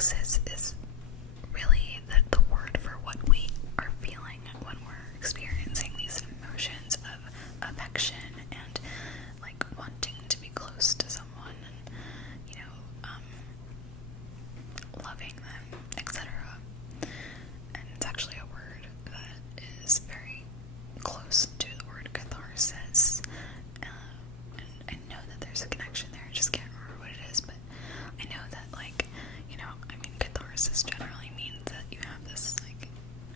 catharsis is really the word for what we are feeling when we're experiencing these emotions of affection and like wanting to be close to someone and, you know, loving them, etc. And it's actually a word that is very close to the word catharsis. And I know that there's a connection there, I just can't remember what it is, but I know that, like, you know, I mean, catharsis generally means that you have this, like,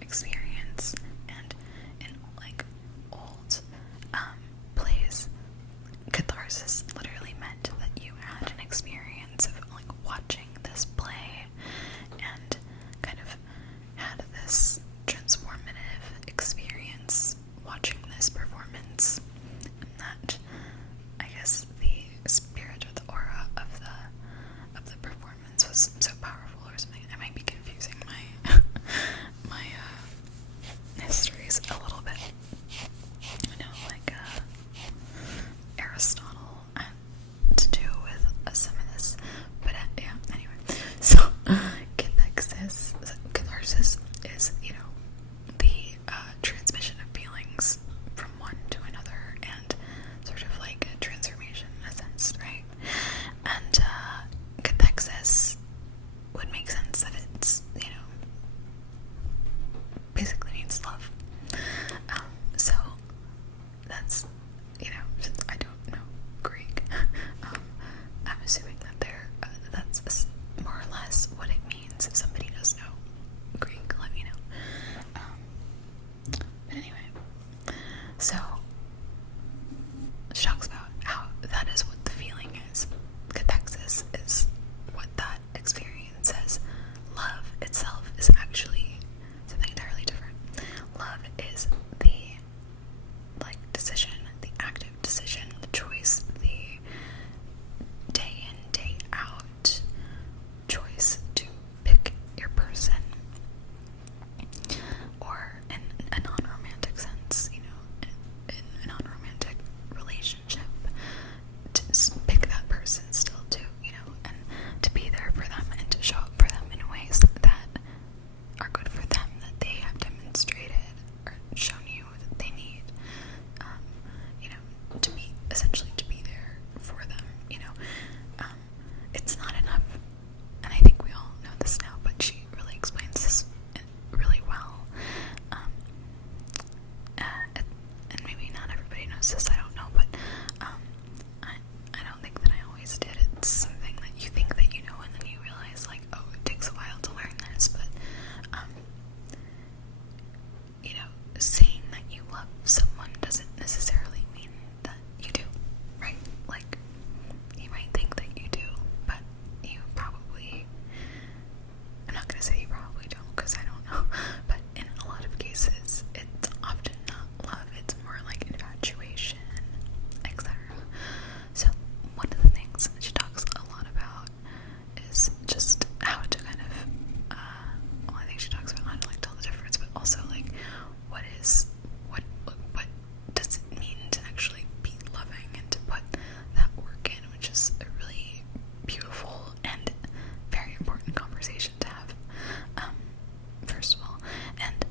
experience, and in, like, old plays, catharsis literally meant that you had an experience of, like, watching this play and kind of had this transformative experience watching this performance, and that, I guess, the spirit or the aura of the performance was so powerful or something. I might be confusing my my histories a little bit. I know, like, Aristotle had to do with some of this, but yeah, anyway. So, catharsis is, you know, the transmission of feelings from one to another, and sort of like a transformation in a sense, right? And cathexis would make sense that it's, you know, basically means love. So that's, you know, since I don't know Greek, I'm assuming that that's more or less what it means. If somebody does know Greek, let me know. But anyway, so she talks about how that is what the feeling is. Cathexis is what that experience is. Love itself is actually something entirely different. Love is the, like, decision, the active decision, the choice, the day in, day out choice to pick your person, or in a non-romantic sense, you know, in a non-romantic relationship, to pick that person still too, you know, and to be there for them and to show up for them in ways that are good for them, that they have demonstrated or shown you that they need, you know, to be, essentially to be there for them, you know. It's not enough, and I think we all know this now, but she really explains this really well. And maybe not everybody knows this, I don't know, but I don't think that I always did. It's something that you think that you know, and then you realize, like, oh, it takes a while to learn this, but you know, saying that you love someone doesn't necessarily mean that you do, right? Like, you might think that you do, but you probably, I'm not gonna say you probably don't, because I don't know, but in a lot of cases, it's often not love, it's more like infatuation, etc. So, one of the things that she talks a lot about is just how to kind of, well, I think she talks about how to, like, tell the difference, but also, like, what does it mean to actually be loving and to put that work in, which is a really beautiful and very important conversation to have, first of all. And,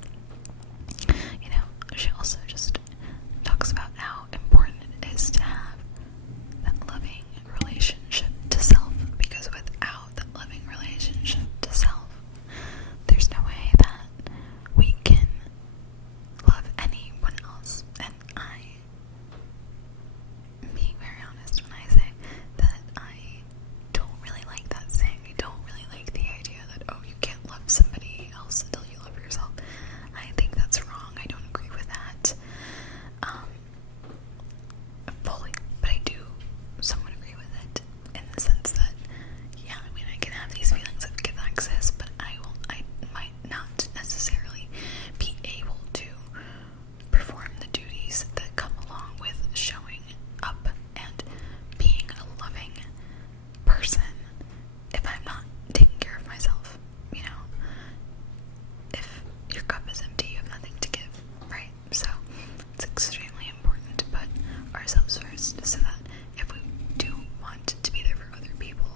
you know, she also just talks about how important it is to have that loving relationship to self, because without that loving relationship to self, there's no way that we can love anyone else. And I am being very honest when I say that I don't really like that saying. I don't really like the idea that, oh, you can't love somebody else until you love yourself. I think that's wrong. I don't agree with that fully, but I do somewhat agree with it in the sense that, yeah, I mean, I can have these feelings of catharsis, but I might not necessarily be able to perform the duties that come along with showing up and being a loving person if I'm not taking care of myself, you know. If your cup is empty, you have nothing to give, right? So it's extremely important to put ourselves first, so that if we do want to be there for other people,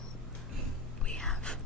we have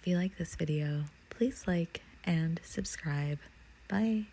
If you like this video, please like and subscribe. Bye.